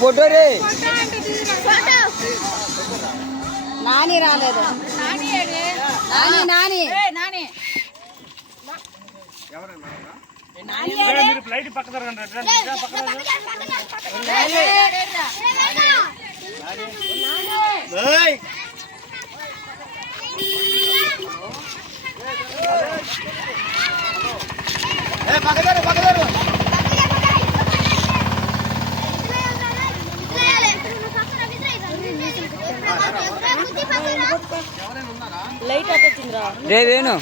Photo రే నాని రాలేదు. Nani flight పక్క జరగండి. లైట్ వచ్చిందిరా రే వేణు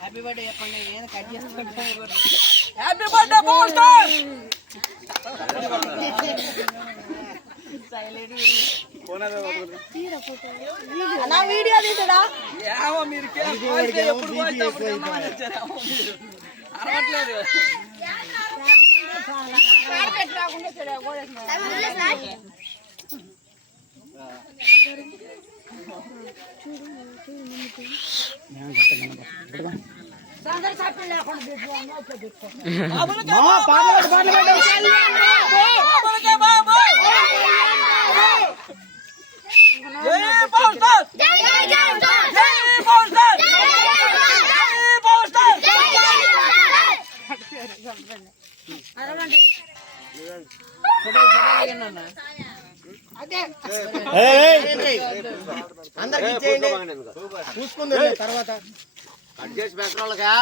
హ్యాపీ బర్త్డే చెప్పండి. కట్ చేసుకుంటా హ్యాపీ బర్త్డే పవర్ స్టార్. నా వీడియో తీసాడా మీరు అందరికి ఇచ్చేయండి, చూసుకుంది తర్వాత కట్ చేసి పెట్టాలిగా.